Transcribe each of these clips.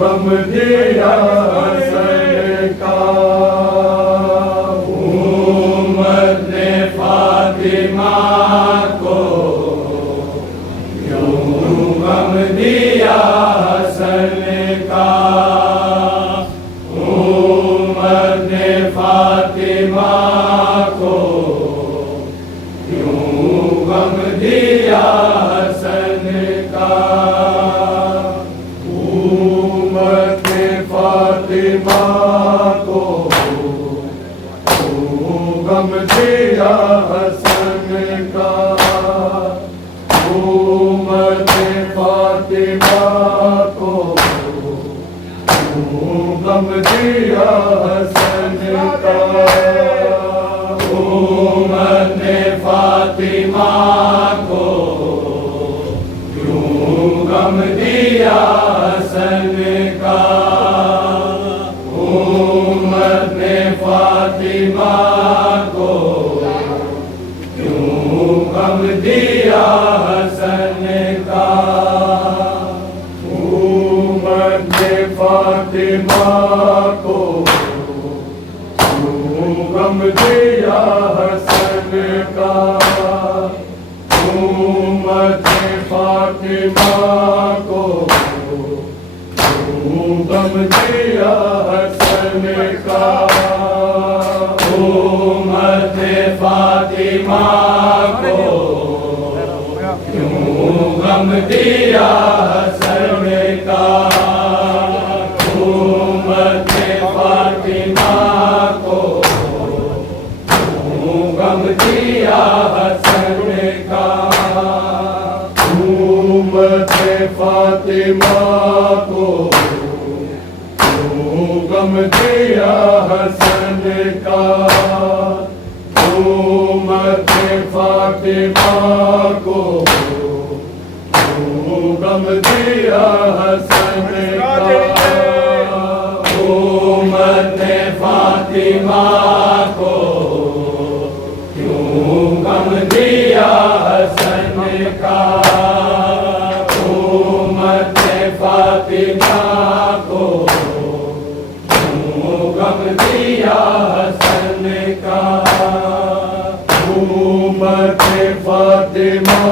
गम दिया हसन का फातिमा को क्यों गम दिया हसन का। उम्मत फातिमा को क्यों गम दिया हसन का। उम्मत फातिमा को गम दिया हसन का। उम्मत फातिमा को क्यों गम दिया हसन का। उम्मत फातिमा को क्यों गम दिया हसन का। उम्मत फातिमा को क्यों गम दिया हसन का। उम्मत फातिमा को क्यों गम दिया हसन का। उम्मत फातिमा को क्यों गम दिया हसन का। उम्मत फातिमा को क्यों गम दिया हसन का। उम्मत फातिमा को क्यों गम दिया हसन का। उम्मत फातिमा को क्यों गम दिया हसन का। उम्मत फातिमा को क्यों गम दिया हसन का। उम्मत फातिमा को क्यों गम दिया हसन का। उम्मत फातिमा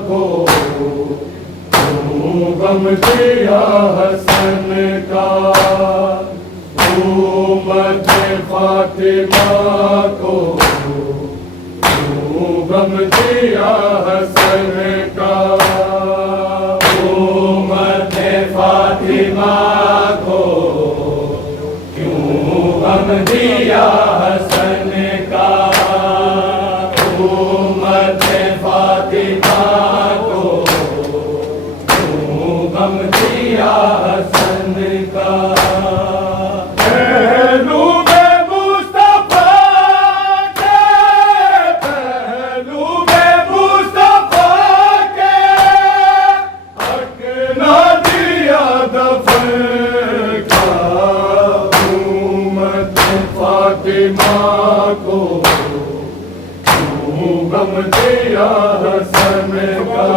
को क्यों गम दिया हसन का। उम्मत फातिमा को क्यों गम दिया हसन का। उम्मत फातिमा को क्यों गम दिया हसन का। उम्मत फातिमा को क्यों गम दिया हसन का। पहलू में मुस्तफा के, पहलू में मुस्तफा के हक ना दिया दफन का। उम्मत फातिमा को क्यों गम दिया हसन का।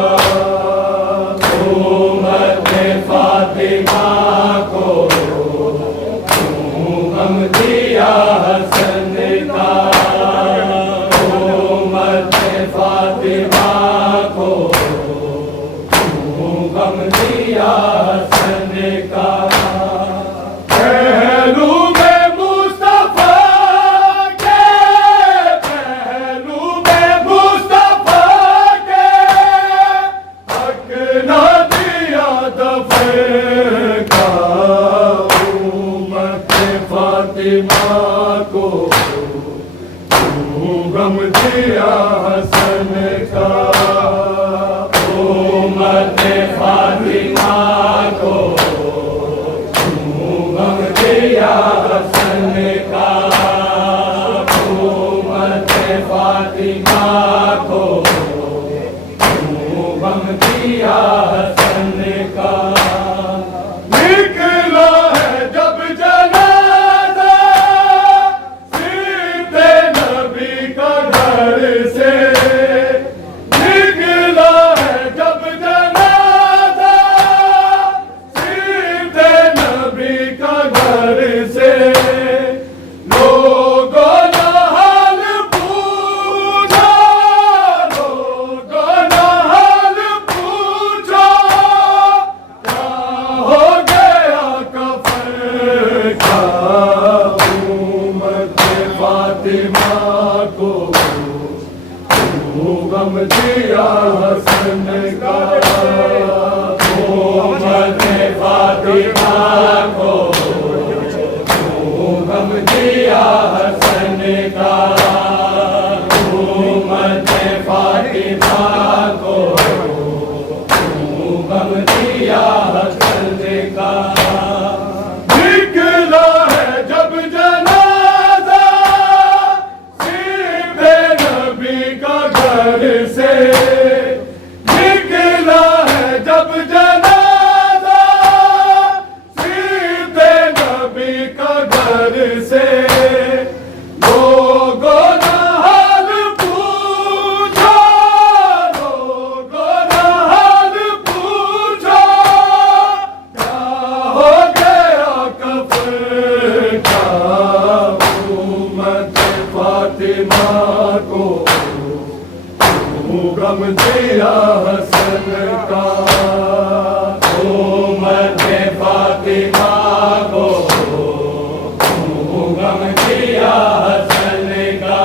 उम्मत फातिमा को क्यों गम दिया हसन का। उम्मत फातिमा को क्यों गम दिया हसन का। पहलू में मुस्तफा के, पहलू में मुस्तफा के हक ना दिया दफन का। उम्मत फातिमा को क्यों गम दिया हसन का। उम्मत फातिमा को क्यों गम दिया हसन का। उम्मत फातिमा को क्यों गम दिया हसन का। निकला है जब जनाजा सीते नबी का घर से। निकला है जब जनाजा सीते नबी का घर से। लोगों ने हाल पूछा, लोगों ने हाल पूछा क्या हो गया कफन का। उम्मत फातिमा को गम दिया हसन का, उम्मत फातिमा को गम दिया हसन का, उम्मत फातिमा को गम दिया हसन का। निकला है जब जनाजा सीधे नबी का घर से, निकला है जब जनाजा सीधे नबी का घर से, लोगों ने हाल पूछा, लोगों ने हाल पूछा, क्या हो गया कफन का, उम्मत फातिमा को गम दिया हसन का, उम्मत फातिमा को गम दिया हसन का,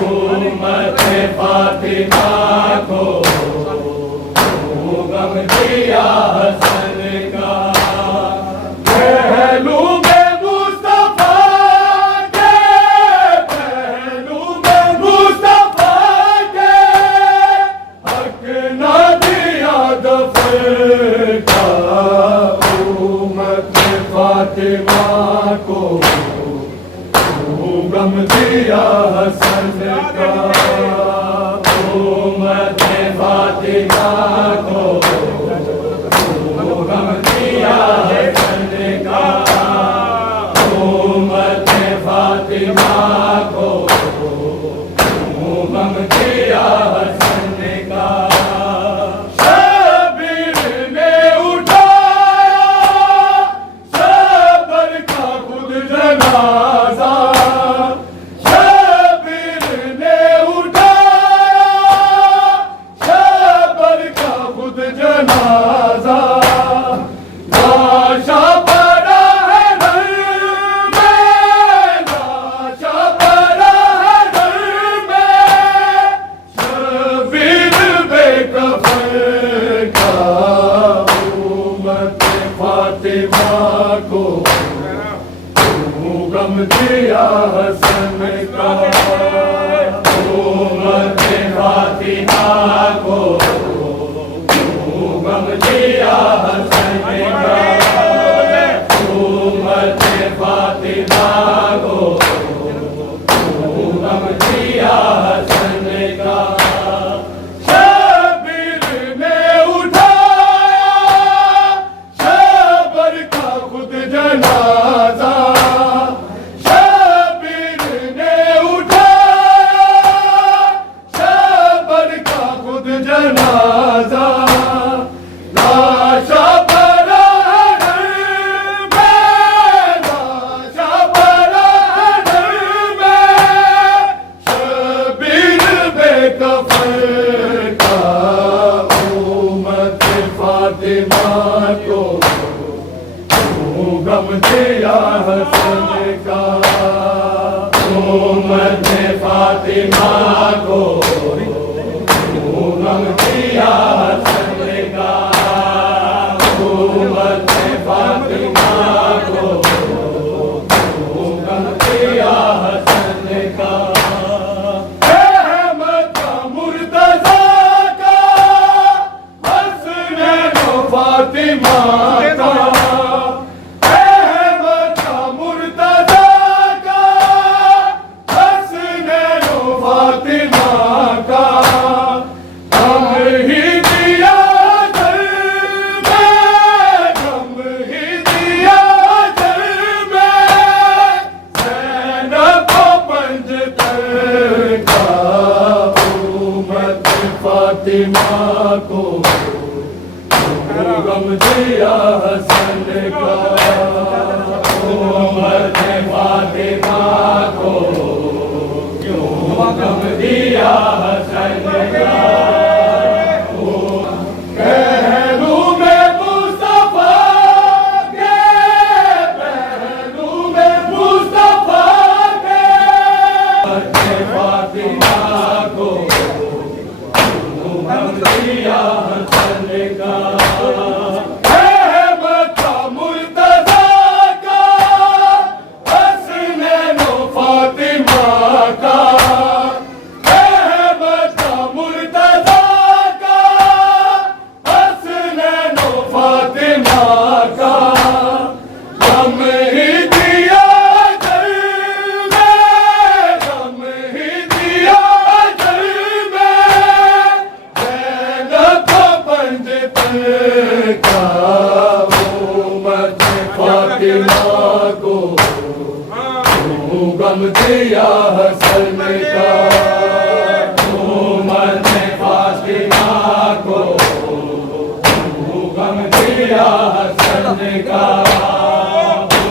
उम्मत फातिमा को गम दिया हसन का। पहलू में मुस्तफा के, पहलू में मुस्तफा के हक न दिया दफन का, उम्मत फातिमा को गम दिया हसन का, उम्मत फातिमा को गम दिया हसन का, उम्मत फातिमा को गम दिया हसन का। शबीर ने उठाया शबर का खुद जनाजा, शबीर ने उठाया शबर का खुद जनाजा, लाशा पड़ा है घर में, लाशा पड़ा है घर में, शबीर बेकफन का, उम्मत फातिमा को गम दिया हसन का, उम्मत फातिमा को गम दिया हसन का, उम्मत फातिमा को गम दिया हसन का। शबीर ने उठाया शबर का खुद जनाजा, शबीर ने उठाया शबर का खुद जनाजा, लाशा पड़ा है घर में, लाशा पड़ा है घर में, शबीर बेकफन का, उम्मत फातिमा को गम दिया हसन का, उम्मत फातिमा को गम दिया हसन का, उम्मत फातिमा को गम दिया हसन का। अहमद का मुर्तज़ा का हसनैन व फातिमा का, अहमद का मुर्तज़ा का हसनैन व फातिमा का, गम ही दिया दिल में, गम ही दिया दिल में, ज़ैनब को पंजतन का, उम्मत फातिमा को गम दिया हसन का, उम्मत फातिमा को गम दिया हसन का। पहलू में मुस्तफा के, पहलू में मुस्तफा गम दिया हसन का, उम्मत फातिमा को गम दिया हसन का,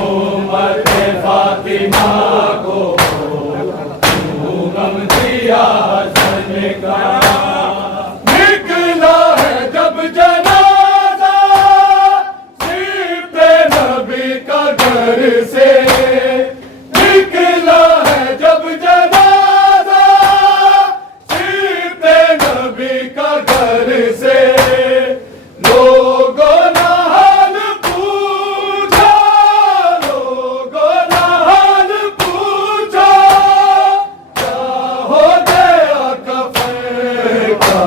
उम्मत फातिमा को गम दिया हसन का। निकला है जब जनाजा सीते नबी का घर से, निकला है जब जनाजा सीते नबी का घर से, लोगों ने हाल पूछा, लोगों ने हाल पूछा, क्या हो गया कफन का,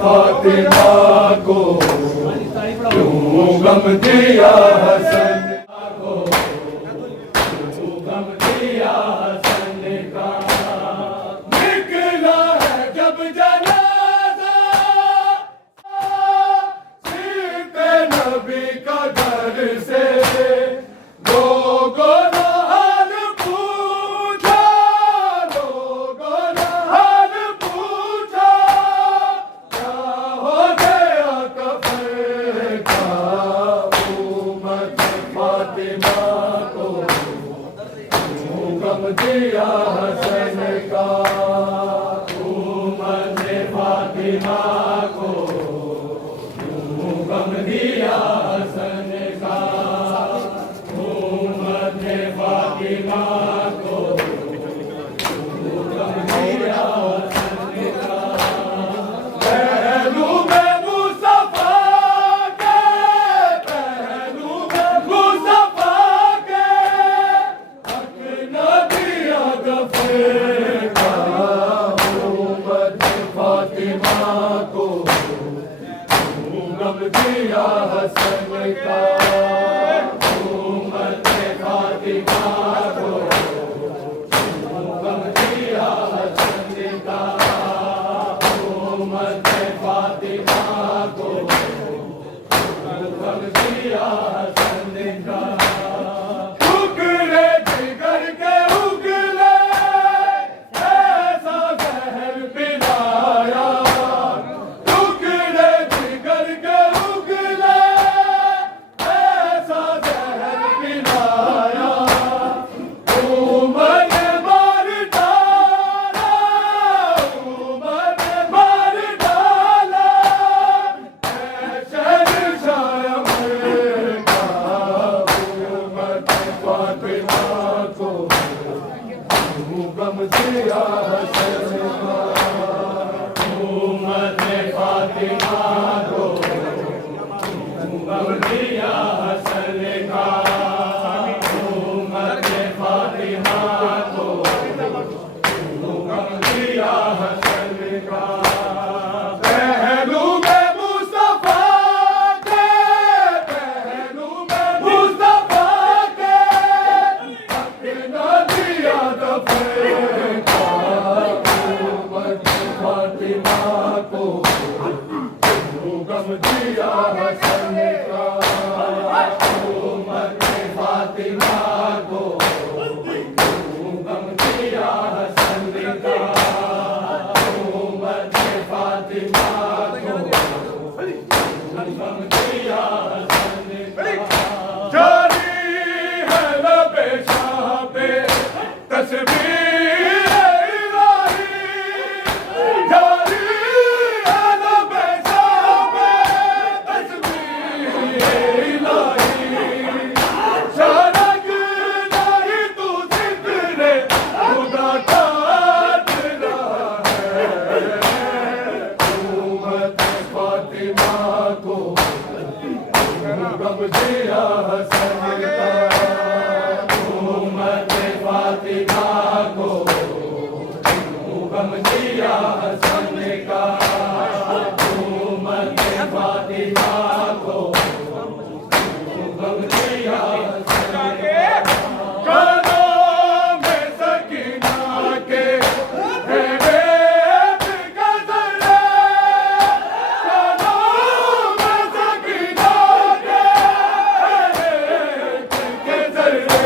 फातिमा को क्यों गम दिया हसन को, क्यों गम दिया हसन का। निकला है जब जनाजा सीते नबी का घर से, लोगों ने हाल पूछा, लोगों ने हाल पूछा, क्या हो गया कफन का, उम्मत फातिमा को क्यों गम दिया हसन का, उम्मत फातिमा को क्यों गम दिया हसन का, उम्मत फातिमा को क्यों गम दिया हसन का। पहलू में मुस्तफा के, पहलू में मुस्तफा के, हक न दिया गफर का, उम्मत फातिमा को क्यों गम दिया हसन का, उम्मत फातिमा को क्यों गम दिया हसन का, उम्मत फातिमा को क्यों गम दिया हसन का। टुकड़े जिगर के उगले ऐसा जहर पिलाया, टुकड़े जिगर के उगले ऐसा जहर पिलाया, उमर ने मार डाला, उमर ने मार डाला, शहंशाह अमर का, उम्मत फातिमा को क्यों गम दिया हसन का, उम्मत फातिमा को क्यों गम दिया हसन का, उम्मत फातिमा को क्यों गम दिया हसन का। पहलू में मुस्तफा के, पहलू में मुस्तफा के, हक न दिया गफर का, उम्मत फातिमा को क्यों गम दिया हसन का, उम्मत फातिमा को क्यों गम दिया हसन का, उम्मत फातिमा को क्यों गम दिया हसन का। जारी है लबे शाह पे तस्वीर इलाही, जारी है लबे शाह पे तस्वीर इलाही, शरक नहीं तू जिक्रे खुदा काट रहा है, उम्मत फातिमा को क्यों गम दिया हसन का, उम्मत फातिमा को क्यों गम दिया हसन का, उम्मत फातिमा को क्यों गम दिया हसन का। कानों में सकीना के है वेद गज़ले, कानों में सकीना के है वेद गज़ले,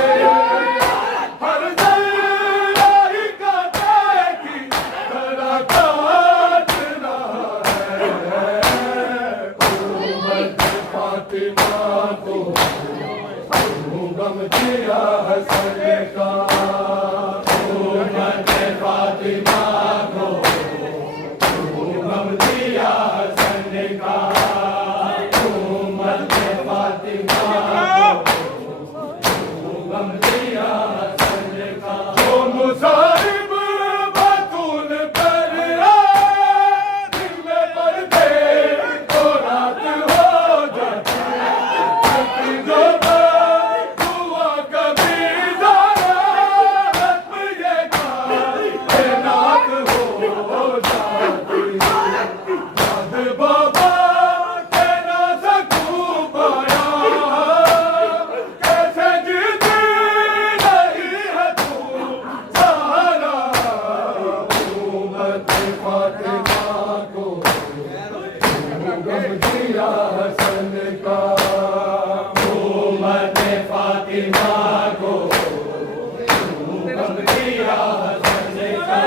दिया हसन का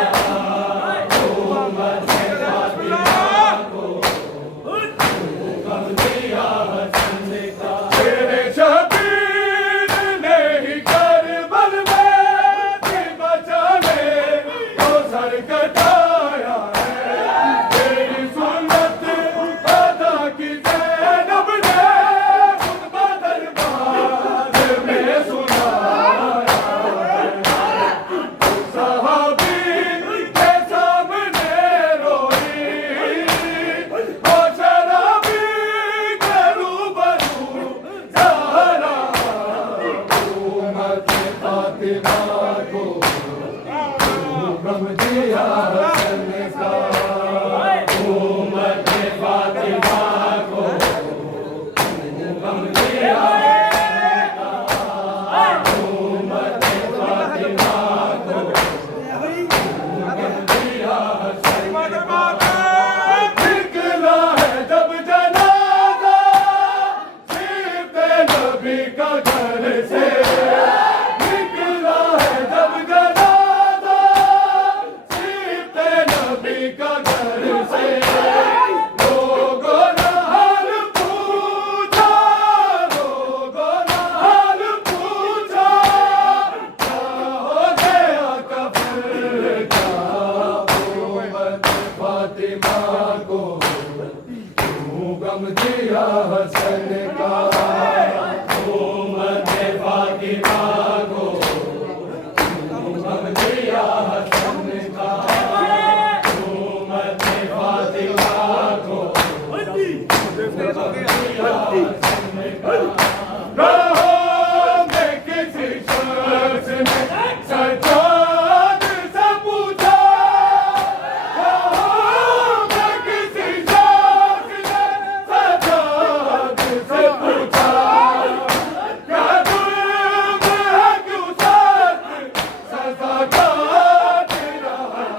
उम्मत फातिमा को गम दिया हसन का तेरे शबीर ने ही करबल में थी बचाने को सर कटाया है तेरी सुन्नत अदा की ज़ैनब ने खुतबा दरबार में सुनाया सहाबी के सामने रोई और शराबी के रूबरू ज़हरा उम्मत फातिमा को गम दिया हसन का उम्मत फातिमा को गम दिया उम्मत फातिमा को गम दिया हसन निकला है जब जनाजा सीते नबी का घर से निकला है जब जनाजा सीते नबी का घर से लोगों ने हाल पूछा लोगों ने हाल पूछा क्या हो गया कब्र का उम्मत फातिमा को क्यों गम दिया हसन का उम्मत फातिमा को क्यों गम दिया हसन का उम्मत फातिमा को राहों में किसी शख्स ने सज्जाद से पूछा राहों में किसी शख्स ने सज्जाद से पूछा क्या जुर्म है क्यों सख्त सजा काट रहा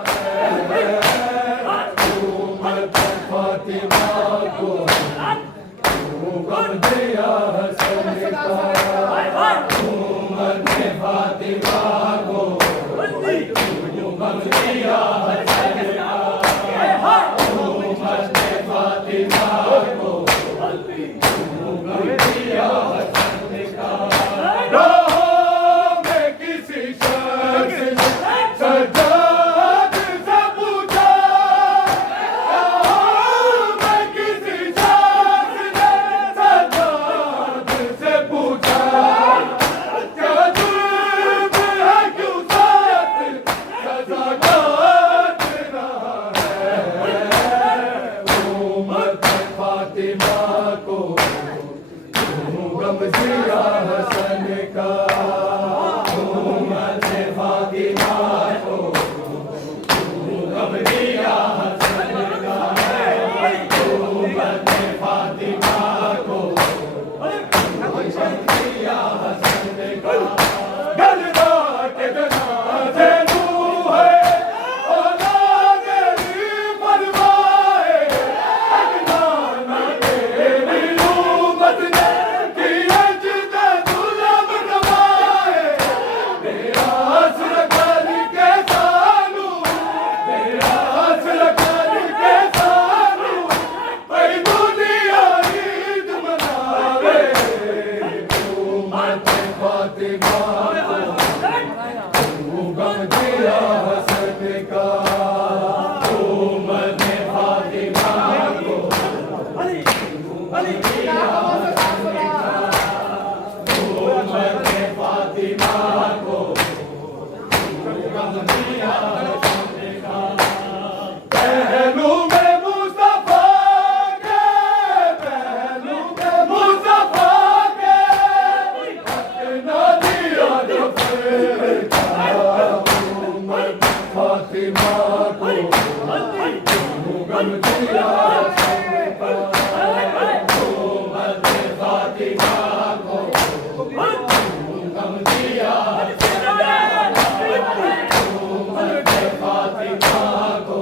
है उम्मत फातिमा को गम दिया हसन का उम्मत फातिमा को गम दिया हसन का उम्मत फातिमा को गम दिया हसन का राहों में किसी शख्स ने सज्जाद से पूछा राहों में किसी शख्स ने सज्जाद से पूछा क्या जुर्म है क्यों सख्त सजा काट रहा है उम्मत फातिमा को क्यों गम दिया हसन का उम्मत फातिमा को क्यों गम दिया हसन का उम्मत फातिमा को गम दिया हसन का गलबा के जनाजे नूह है औलाद फरमाए अगनाना तेरी उम्मत ने किया जितना जुल्म कमाए तेरा असर करके सानू तेरा असर करके सानू भाई दुनिया ईद मनावे उम्मत फातिमा को गम दिया हसन का उम्मत फातिमा को गम दिया हसन का उम्मत फातिमा को गम दिया हसन का पहलू में मुस्तफा के पहलू में मुस्तफा के अपना दिया जफर का उम्मत फातिमा को गम दिया हसन का उम्मत फातिमा को गम दिया हसन का उम्मत फातिमा को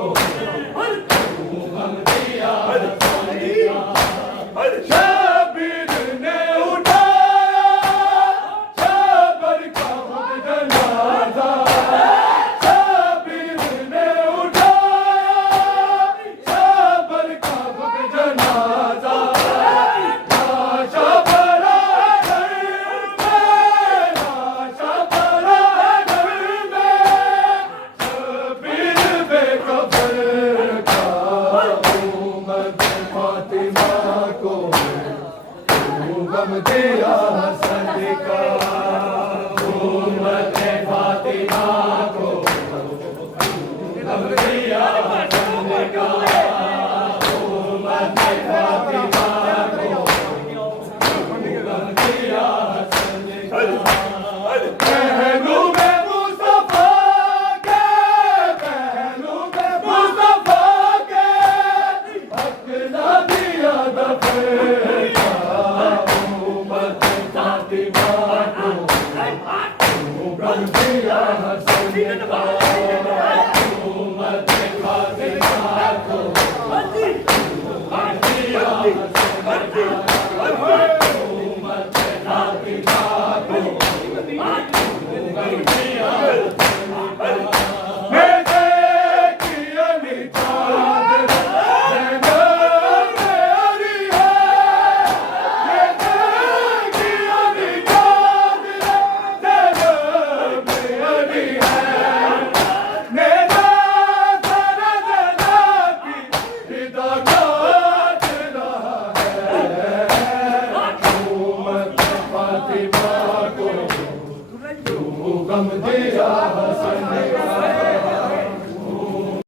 गम दिया हसन का शबीर ने उठाया शबर का जनाजा दिया हसन का हुकूमत फातिमा को दिया हसन का हुकूमत फातिमा को दिया मैं देखिए निचाद गम दिया हसन का